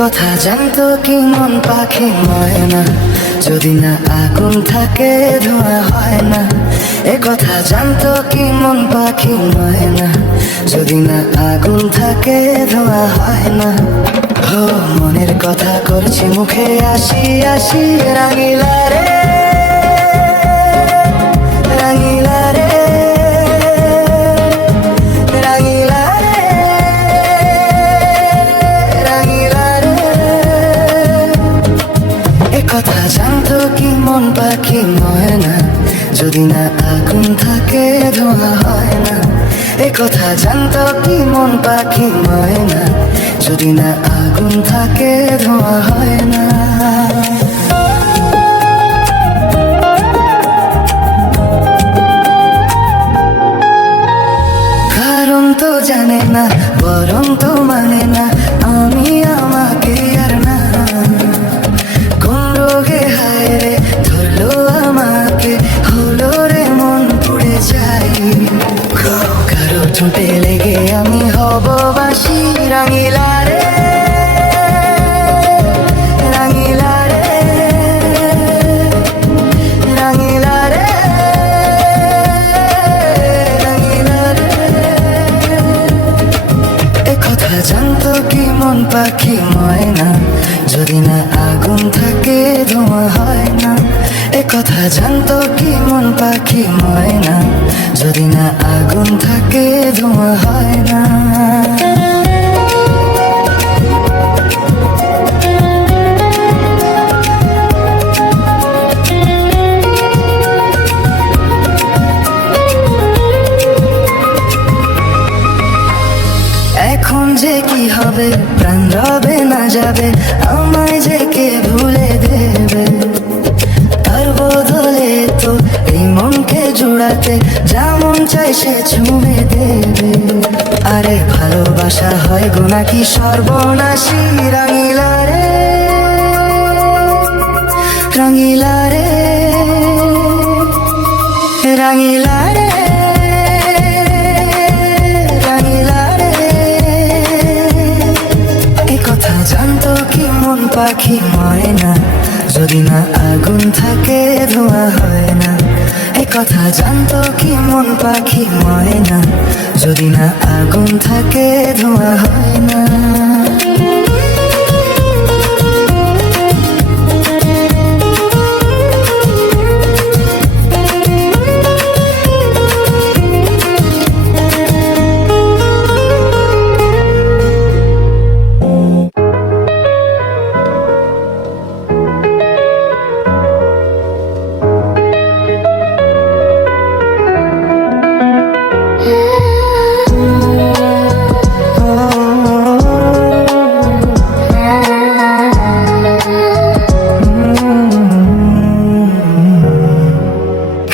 কথা জানতো কি মন পাখি ময়না, যদি না আগুন থাকে ধোঁয়া হয় না। এ কথা জানতো কি মন পাখি ময়না, যদি না আগুন থাকে ধোঁয়া হয় না। ও মনের কথা করছি মুখে আসি আসি, রাঙিলা রে রাঙিলা রে রাঙিলা রে রাঙিলা রে। এ কথা জানতো কি মন পাখি ময়না, যদি না আগুন থাকে ধোঁয়া হয় না। এ কথা জানতো কি মন পাখি ময়না, যদি না আগুন থাকে ধোঁয়া হয় না। কারণ তো জানে না, বরং তো মানে না, আমি আমাকে আর না। কোন রোগে হায় রে ধরলো আমাকে, হলো রে মন পুড়ে যাই। কারো ঠোঁটে লেগে আমি হব বাসি, রাঙিলা রে রাঙিলা রে রাঙিলা রে রাঙিলা রে। এ কথা জানতো কি মন পাখি ময়না, যদি না আগুন থাকে ধোঁয়া হয় না। এ কথা জানতো কি মন পাখি ময়না, যদি না আগুন থাকে ধোঁয়া হয় না। এখন যে কি হবে, প্রাণ রবে না যাবে, আমায় যে কে ভুলে দেবে। তার বদলে তো এই মনকে জোড়াতে যেমন চাই সে ছুঁয়ে দেবে। আরে ভালোবাসা হয় গো নাকি সর্বনাশী, রাঙিলা রে রাঙিলা রে রাঙিলা রে রাঙিলা রে। এ কথা জানতো কি মন পাখি ময়না, যদি না আগুন থাকে ধোঁয়া হয় না। এ কথা জানতো কি মন পাখি ময়না, যদি না আগুন থাকে ধোঁয়া হয় না।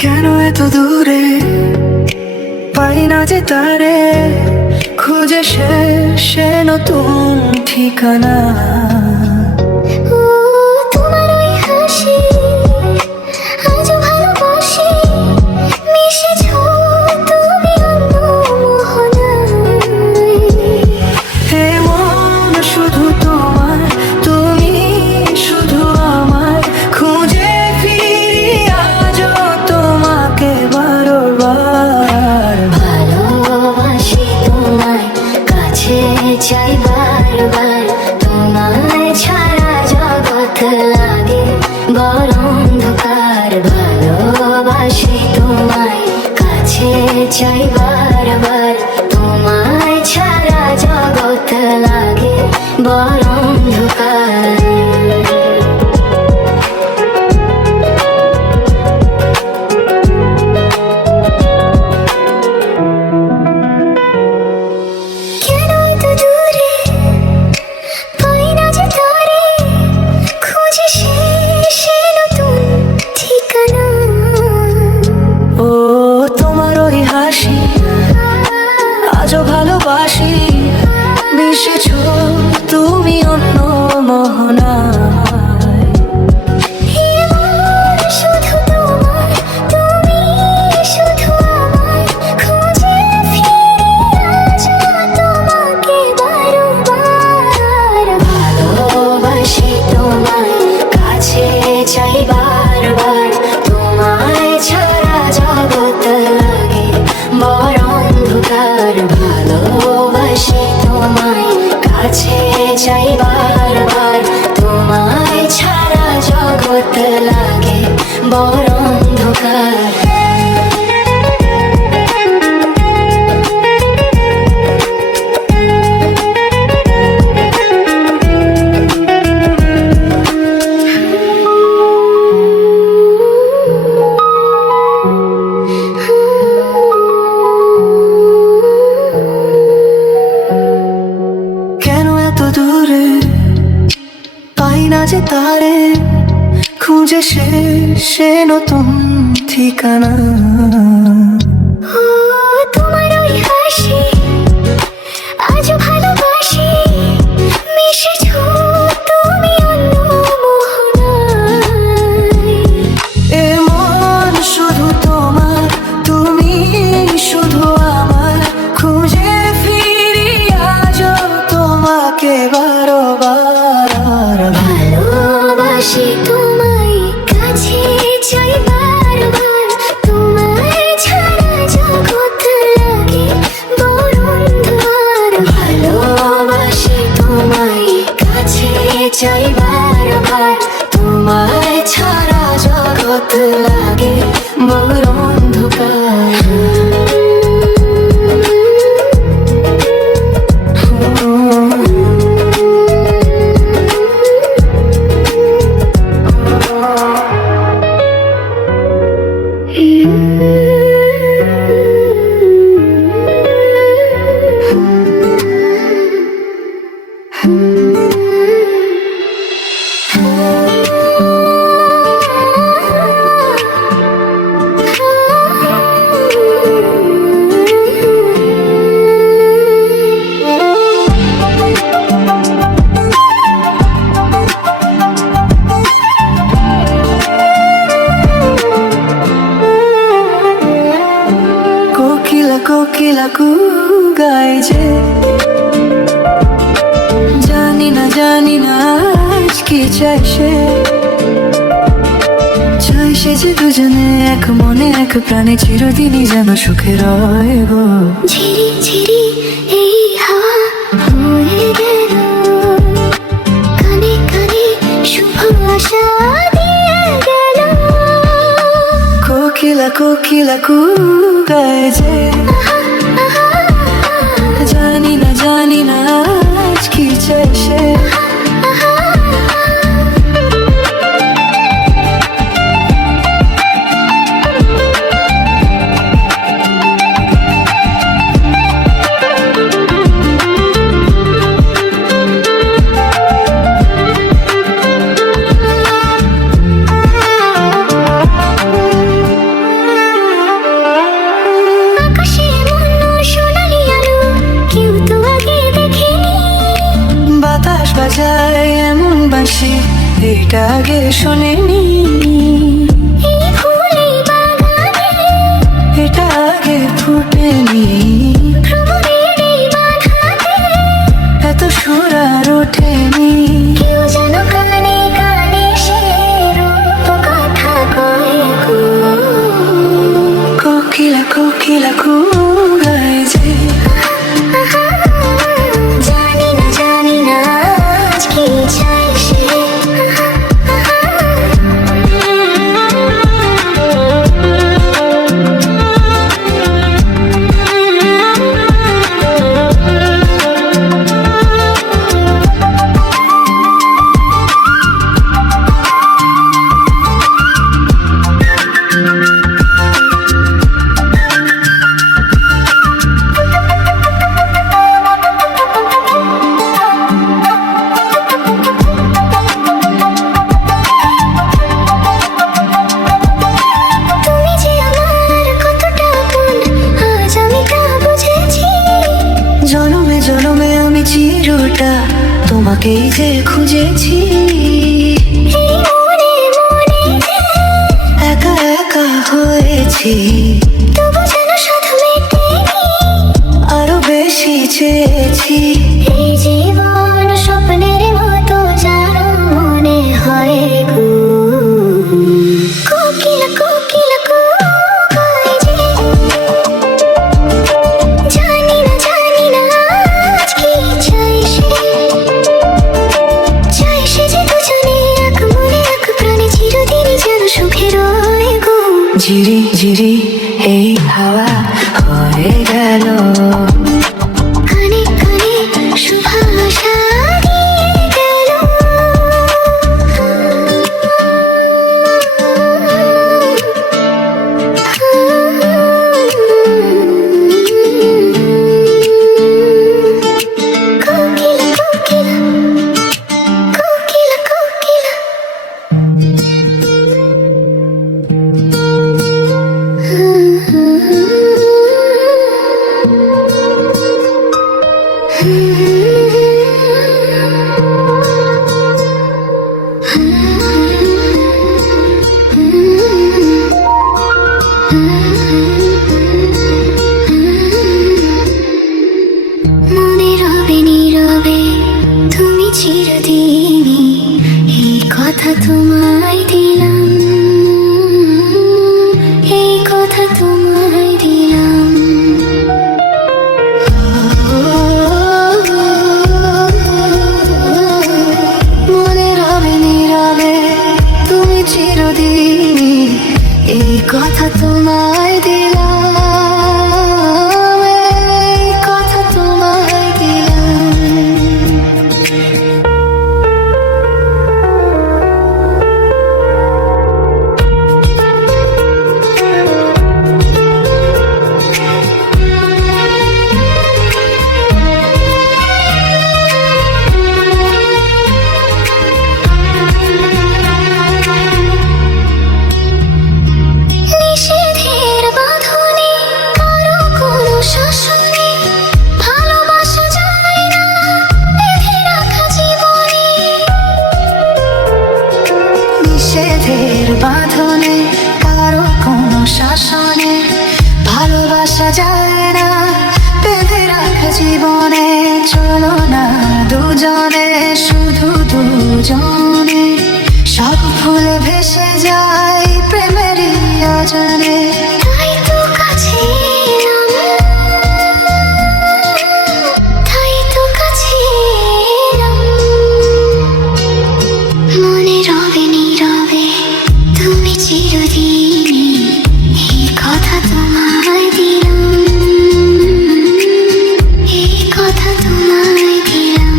কেন এত দূরে পাই না যে তারে, খুঁজে সে নতুন ঠিকানা। ও তোমার ওই হাসি আজ ভালোবাসি, মিশেছ তুমি অন্য মোহনায়। হে মন শুধু তোমার, তুমি শুধু আমার, খুঁজে ফিরি আজও তোমাকে বারবার। ভালোবাসি তোমায়, কাছে চাই বারবার, তোমায় ছাড়া জগৎ লাগে বড় অন্ধকার। ভালোবাসি তোমায়, কাছে চাই বারবার, তোমায় ছাড়া জগৎ লাগে বড় অন্ধকার। কেন এত দূরে পাই না যে তারে, খুঁজে সে নতুন ঠিকানা। ও তোমার ওই হাসি আজও ভালোবাসি, মিশেছ তুমি চাই বারবার, তোমায় ছাড়া জগৎ লাগে বড় অন্ধকার। ভালোবাসি তোমায়, কাছে চাই বারবার, তোমায় ছাড়া জগৎ লাগে বড় অন্ধকার। কেন এত দূরে পাই না যে তারে, খুঁজে সে নতুন ঠিকানা। ও তোমার ওই হাসি আজও ভালোবাসি, মিশেছো তুমি অন্য মোহনায়। এ মন শুধু তোমার, তুমি শুধু আমার, খুঁজে ফিরি আজও তোমাকে বারবার। ভালোবাসি তোমায়, কাছে চাই বারবার, তোমায় ছাড়া জগৎ লাগে বড় অন্ধকার। ভালোবাসি তোমায়, কাছে চাই বারবার, তোমায় ছাড়া জগৎ লাগে বড় অন্ধকার। কোকিলা কোকিলা কু গায় যে, জানি না আজ কি চাই সে। চাই সে যে দুজনে এক মনে এক প্রাণে চিরদিনই যেন সুখে রয় গো। ঝিরি ঝিরি এই হাওয়া হয়ে গেল, কানে কানে শুভ আশা দিয়ে গেল। কোকিলা কোকিলা কু গায় যে, জানি না আজ কি চাই সে। আকাশে এমন সোনালি আলো কেউ তো আগে দেখেনি, বাতাস বাজায় এমন বাঁশি এটা আগে শোনেনি। এই ফুল এই বাগানে এটা আগে ফুটেনি, ভ্রমরের এই বাধাতে এত সুর আর ওঠেনি। কেউ যেন কানে কানে সে রূপ কথা কয় গো। কোকিলা কোকিলা কু গায় যে, জানি না আজ কি চাই সে। তুমি যে আমার কতটা আপন আজ আমি তা বুঝেছি। জনমে জনমে আমি চিরটা তোমাকেই যে খুঁজেছি। এই মনে মনে যে একা একা হয়েছি, তবু যেন শুধু মেটেনি, আরো বেশি চেয়েছি। এই জীবন স্বপ্নের মতো যেন মনে হয় গো। ঝিরি ঝিরি এই হাওয়া হয়ে গেল কানে কানে শুভ আশা দিয়ে গেল। কোকিলা কোকিলা কোকিলা কোকিলা মনে রবে নীরবে তুমি চিরদিনই, এই কথা তোমায় দিলাম, এই কথা তোমায় দিলাম। মনে রবে নীরবে তুমি চিরদিনই, এই কথা তোমায় দিলাম, এই কথা তোমায় দিলাম। নিষেধের বাঁধনে কারো কোনো শাসনে ভালোবাসা যায় না বেঁধে রাখা জীবনে। নিষেধের বাঁধনে কারো কোনো শাসনে ভালোবাসা যায় না বেঁধে রাখা জীবনে। চলো না দুজনে শুধু দুজনে, সব ভুলে ভেসে যায় প্রেমেরই অজানে। তাই তো কাছে এলাম, তাই তো কাছে এলাম। মনে রবে নীরবে তুমি চিরদিনই, এই কথা তোমায় দিলাম, এই কথা তোমায় দিলাম।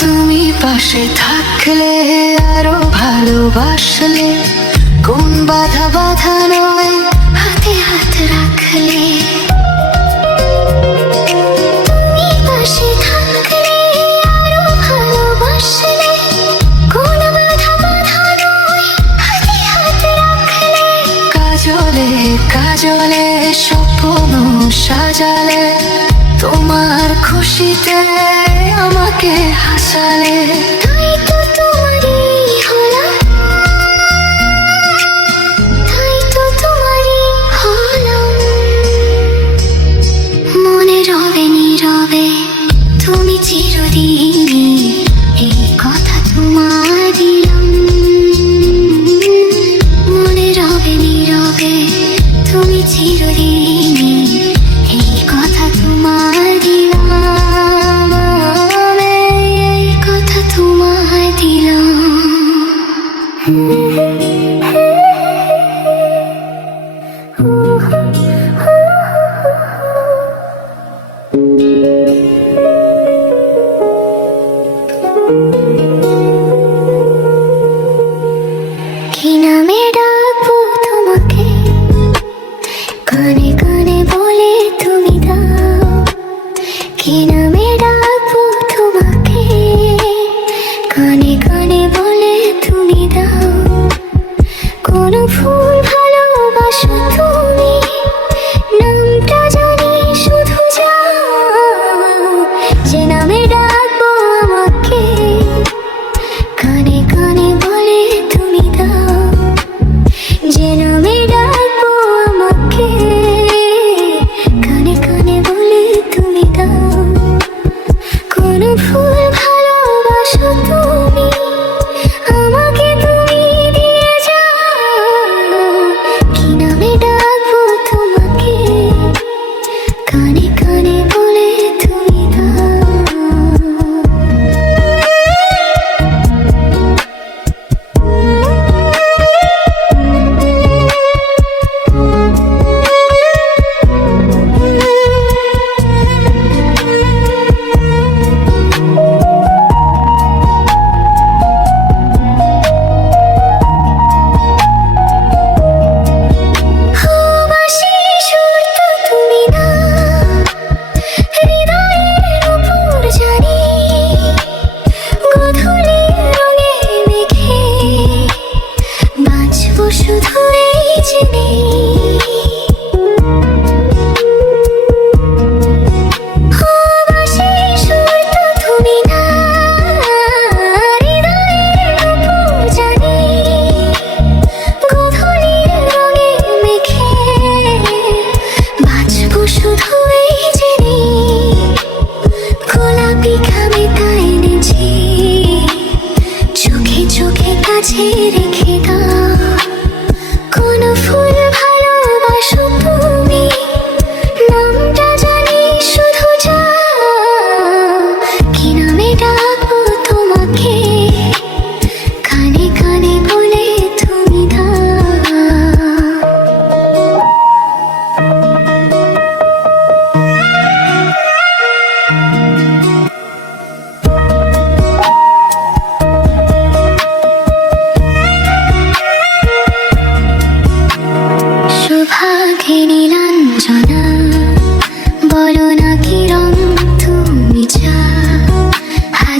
তুমি পাশে থাকলে আরো ভালোবাসলে, কোন বাধা বাধা নয় হাতে হাত রাখলে। তুমি পাশে থাকলে আরো ভালোবাসলে, কোন বাধা বাধা নয় হাতে হাত রাখলে। কাজলে কাজলে স্বপ্ন সাজালে, তোমার খুশিতে আমাকে হাসালে। তাই তো তোমারই হলাম, তাই তো তোমারই হলাম। মনে রবে নীরবে তুমি চিরদিনই, এই কথা তোমায় দিলাম। মনে রবে নীরবে তুমি চিরদিনই, এই কথা তোমায় দিলাম, এই কথা তোমায় দিলাম। কি নামে ডাকবো তোমাকে, কানে কানে বলে তুমি দাও। কি নামে ডাকবো তোমাকে, কানে কানে বলে তুমি দাও। কোন ফুল ভালোবাসো তুমি, নামটা জানি শুধু যাও। যে নামে ডাকবো আমাকে,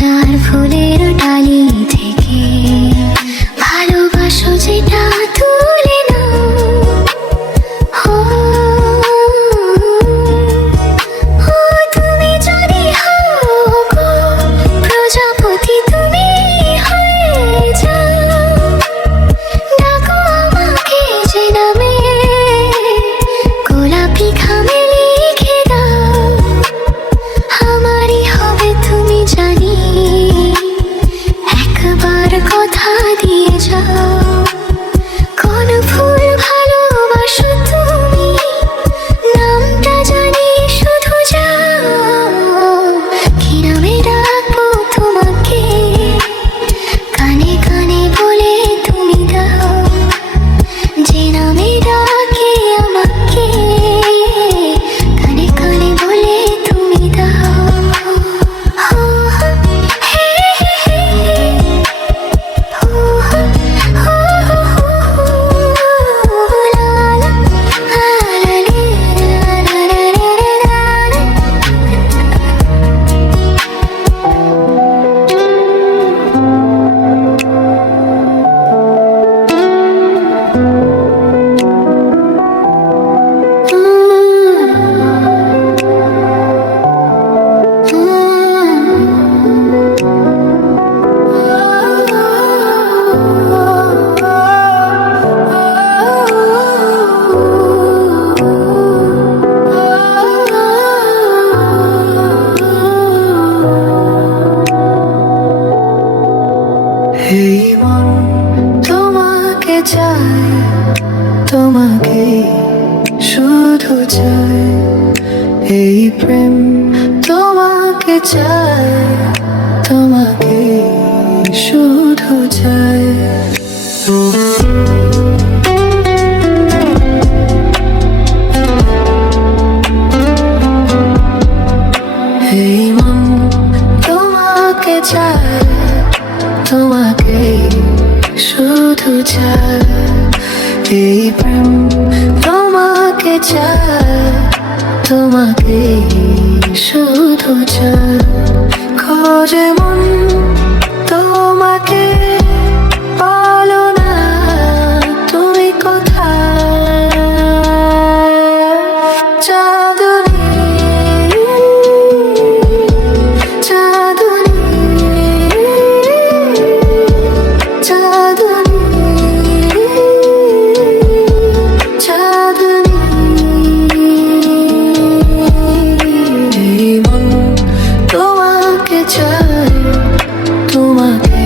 হাজার ফুলের ডালি থেকে ভালোবাসো যেটা তুলে নাও। ও, ও তুমি যদি হও গো প্রজাপতি, তুমি হয়ে যাও। ডাকো আমাকে যে নামে, গোলাপি খামে লিখে দাও। আমারই হবে তুমি জানি, একবার কথা দিয়ে যাও। কোন ফুল ভালোবাসো তুমি, নামটা জানি শুধু যাও। কি নামে ডাকবো তোমাকে, কানে কানে বলে তুমি দাও। যে নামে ডাকে আমাকে, কানে কানে বলে তুমি দাও। ও, হে হে হে, ও, ও, লা লা, লা লে, লা লা লে, লা লা। এই মন তোমাকে চায়, তোমাকে শুধু চায়। এই প্রেম তোমাকে চায়, তোমাকে শুধু চায়। এই মন তোমাকে চায়, তোমাকে শুধু চায়। এই প্রেম তোমাকে চায়, তোমাকে শুধু চায়। খোঁজে মন তোমাকে, বলো না তুমি কোথায়। চাঁদনী, চাঁদনী, চাঁদনী, চাঁদনী। এই মন তোমাকে চায়, তোমাকে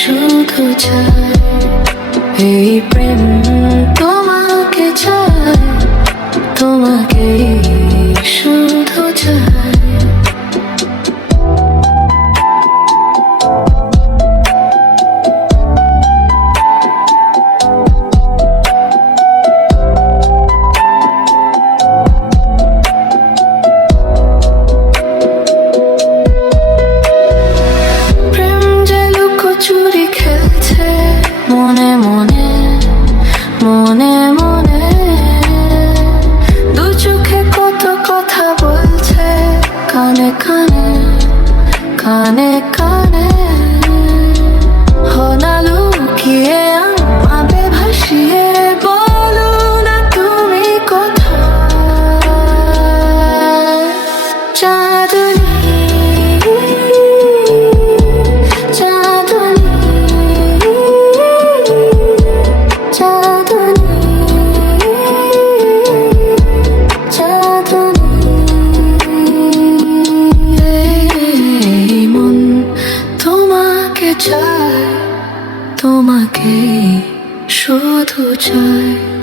শুধু চায়। এই প্রেম তোমাকে চায়, তোমাকে শুধু চায়। প্রেম যে লুকোচুরি খেলছে মনে মনে, মনে মনে। দু চোখে কত কথা বলছে, কানে কানে, কানে কানে। হনা লুকিয়ে আমাকে ভাসিয়ে, বলো না তুমি কোথায়। চাঁদনী, চাঁদনী, চাঁদনী, চাঁদনী। এই মন তোমাকে চায়, তোমাকে শুধু চায়।